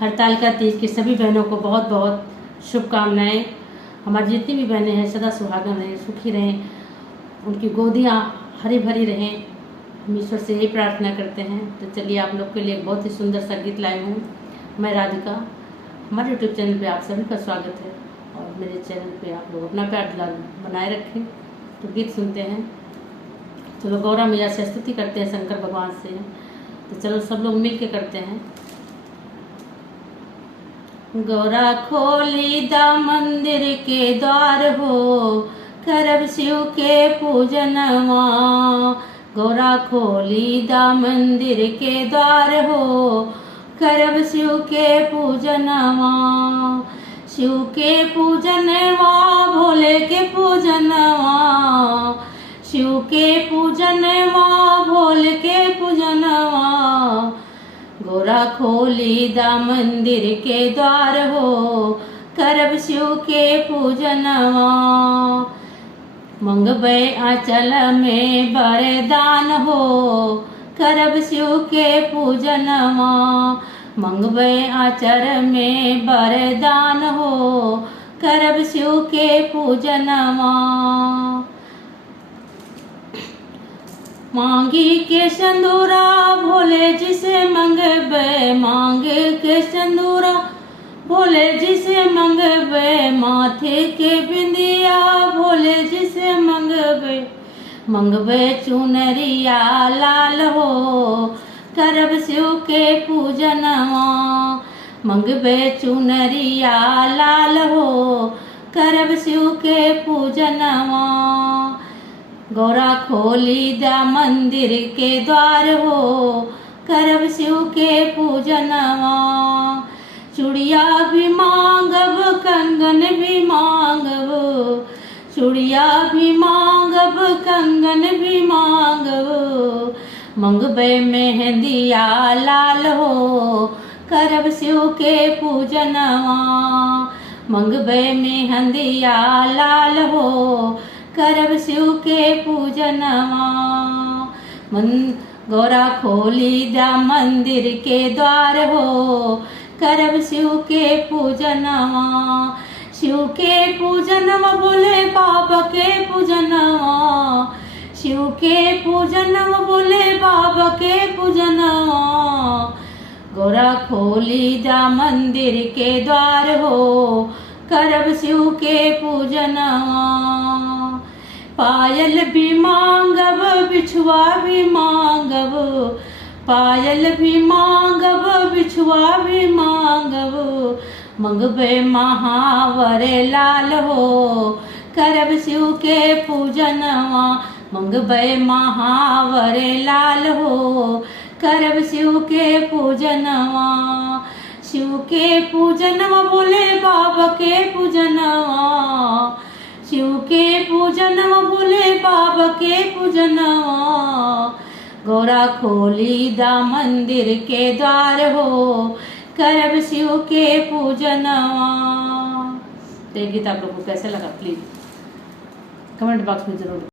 हरतालिका तीज की सभी बहनों को बहुत बहुत शुभकामनाएं। हमारी जितनी भी बहनें हैं सदा सुहागन रहें, सुखी रहें, उनकी गोदियाँ हरी भरी रहें, हम ईश्वर से यही प्रार्थना करते हैं। तो चलिए आप लोग के लिए एक बहुत ही सुंदर सा गीत लाई हूँ। मैं राधिका, हमारे यूट्यूब चैनल पे आप सभी का स्वागत है और मेरे चैनल पे आप लोग अपना प्यार दुलार बनाए रखें। तो गीत सुनते हैं। चलो गौरा मैया से स्तुति करते हैं शंकर भगवान से। तो चलो सब लोग मिल के करते हैं। गौरा खोली दा मंदिर के द्वार हो, करब शिव के पूजनवा। गौरा खोली दा मंदिर के द्वार हो, करब शिव के पूजनवा। शिव के पूजनवा, भोले के पूजनवा। शिव के पूजनवा, भोले के पूजनवा। गौरा खोली दा मंदिर के द्वार हो, करब शिव के पूजनवा। मंगबै आंचल में वरदान हो, करब शिव के पूजनवा। मंगबै आंचल में वरदान हो, करब शिव के पूजनवा। मांगी के सिंदूरा, भोले जी से मंगबै। मांगे के सिंदूरा, भोले जी से मंगबै। माथे के बिंदिया, भोले जी से मंगबै। मंगबै चुनरिया लाल हो, करब शिव के पूजनवा। मंगबै चुनरिया लाल हो, करब शिव के पूजनवा। गौरा खोली दा मंदिर के द्वार हो, करब शिव के पूजनवा। चूड़िया भी मांगब, कंगन भी मांगब। चूड़िया भी मांगब, कंगन भी मांगब। मंगबै मेहंदिया लाल हो, करब शिव के पूजनवा। मंगबै मेहंदिया लाल हो, करब शिव के पूजनवा। गौरा खोली दा मंदिर के द्वार हो, करब शिव के पूजनवा। शिव के पूजनवा, बोले बाबा के पूजनवा। शिव के पूजनवा, बोले बाबा के पूजनवा। गौरा खोली दा मंदिर के द्वार हो, करब शिव के पूजनवा। पायल भी मांगब, बिछुआ भी मांगब। पायल भी मांगब, बिछुआ भी मांगब। मंगबै महावर लाल हो, करब शिव के पूजनवा। मंगबै महावर लाल हो, करब शिव के पूजनवा। शिव के पूजनवा, बोले बाबा के पूजनवा। शिव के पूजनवा, बोले बाबा के पूजनवा। गौरा खोली दा मंदिर के द्वार हो, करब शिव के पूजनवा। तो ये गीत आप लोगों को कैसे लगा प्लीज कमेंट बॉक्स में जरूर